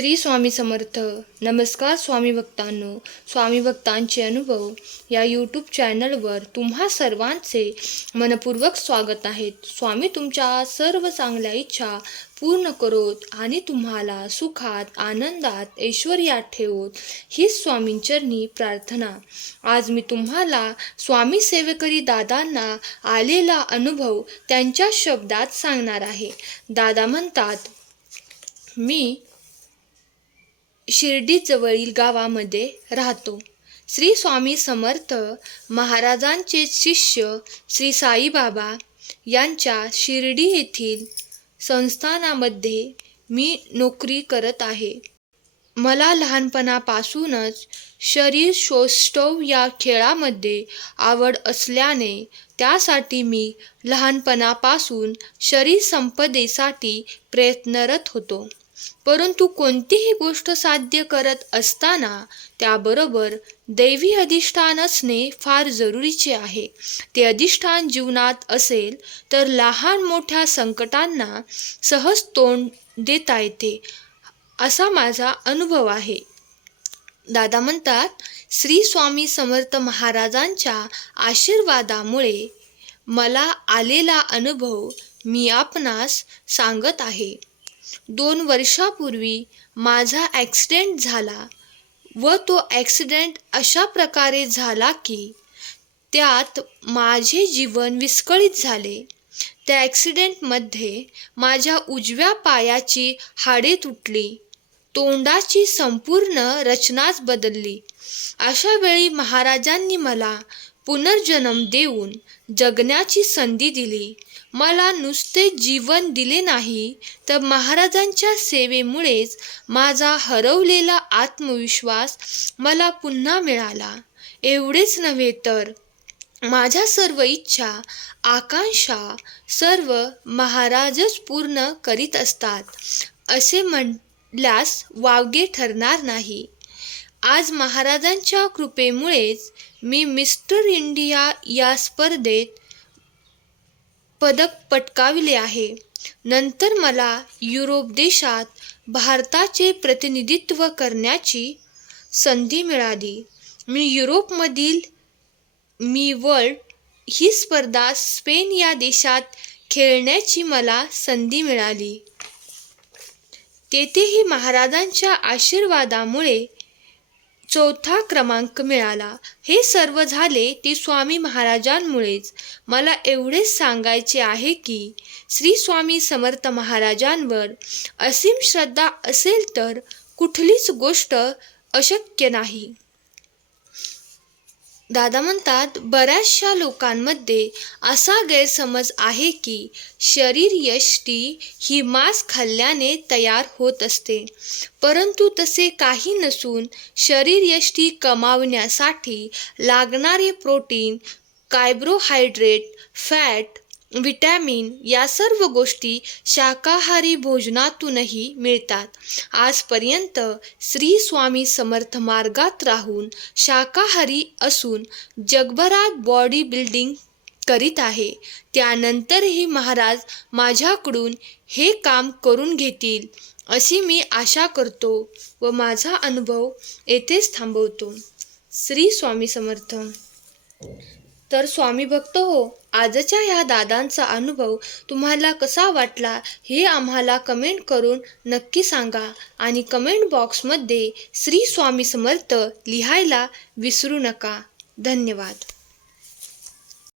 श्री स्वामी समर्थ. नमस्कार स्वामी भक्तांनो. स्वामी भक्तांचे अनुभव या यूट्यूब चॅनलवर तुम्हा सर्वांचे मनपूर्वक स्वागत आहे. स्वामी तुमच्या सर्व चांगल्या इच्छा पूर्ण करोत आणि तुम्हाला सुखात, आनंदात, ऐश्वर्यात ठेवोत, ही स्वामींचरणी प्रार्थना. आज मी तुम्हाला स्वामी सेवेकरी दादांना आलेला अनुभव त्यांच्या शब्दात सांगणार आहे. दादा म्हणतात, मी शिर्डीजवळील गावामध्ये राहतो. श्री स्वामी समर्थ महाराजांचे शिष्य श्री साईबाबा यांच्या शिर्डी येथील संस्थानामध्ये मी नोकरी करत आहे. मला लहानपणापासूनच शरीर सौष्ठव या खेळामध्ये आवड असल्याने त्यासाठी मी लहानपणापासून शरीर संपदेसाठी प्रयत्नरत होतो. परंतु कोणतीही गोष्ट साध्य करत असताना त्याबरोबर दैवी अधिष्ठान असणे फार जरुरीचे आहे. ते अधिष्ठान जीवनात असेल तर लहान मोठ्या संकटांना सहज तोंड देता येते, असा माझा अनुभव आहे. दादा म्हणतात, श्री स्वामी समर्थ महाराजांच्या आशीर्वादामुळे मला आलेला अनुभव मी आपणास सांगत आहे. 2 वर्षापूर्वी माझा ॲक्सिडेंट झाला व तो ॲक्सिडेंट अशा प्रकारे झाला की त्यात माझे जीवन विस्कळीत झाले. त्या ॲक्सिडेंटमध्ये माझ्या उजव्या पायाची हाडे तुटली, तोंडाची संपूर्ण रचनाच बदलली. अशा वेळी महाराजांनी मला पुनर्जन्म देऊन जगण्याची संधी दिली. मला नुसते जीवन दिले नाही तर महाराजांच्या सेवेमुळेच माझा हरवलेला आत्मविश्वास मला पुन्हा मिळाला. एवढेच नव्हे तर माझ्या सर्व इच्छा, आकांक्षा सर्व महाराजच पूर्ण करीत असतात, असे म्हटल्यास वावगे ठरणार नाही. आज महाराजांच्या कृपेमुळेच मी मिस्टर इंडिया या स्पर्धेत पदक पटकाविले आहे. नंतर मला युरोप देशात भारताचे प्रतिनिधित्व करण्याची संधी मिळाली. मी युरोपमधील मी वर्ल्ड ही स्पर्धा स्पेन या देशात खेळण्याची मला संधी मिळाली. तेथेही महाराजांच्या आशीर्वादामुळे 4था क्रमांक मिळाला. हे सर्व झाले ते स्वामी महाराजांमुळेच. मला एवढेच सांगायचे आहे की श्री स्वामी समर्थ महाराजांवर असीम श्रद्धा असेल तर कुठलीच गोष्ट अशक्य नाही. दादा म्हणतात, बऱ्याचशा लोकांमध्ये असा गैरसमज आहे की शरीर यष्टी ही मांस खाल्ल्याने तयार होत असते, परंतु तसे काही नसून शरीर यष्टी कमावण्यासाठी लागणारे प्रोटीन, कार्बोहायड्रेट, फॅट, व्हिटॅमिन या सर्व गोष्टी शाकाहारी भोजनातूनही मिळतात. आजपर्यंत श्री स्वामी समर्थ मार्गात राहून शाकाहारी असून जगभरात बॉडी बिल्डिंग करीत आहे. त्यानंतरही महाराज माझ्याकडून हे काम करून घेतील अशी मी आशा करतो व माझा अनुभव येथेच थांबवतो. श्री स्वामी समर्थ. तर स्वामी भक्त हो, आजच्या ह्या दादांचा अनुभव तुम्हाला कसा वाटला हे आम्हाला कमेंट करून नक्की सांगा आणि कमेंट बॉक्समध्ये श्री स्वामी समर्थ लिहायला विसरू नका. धन्यवाद.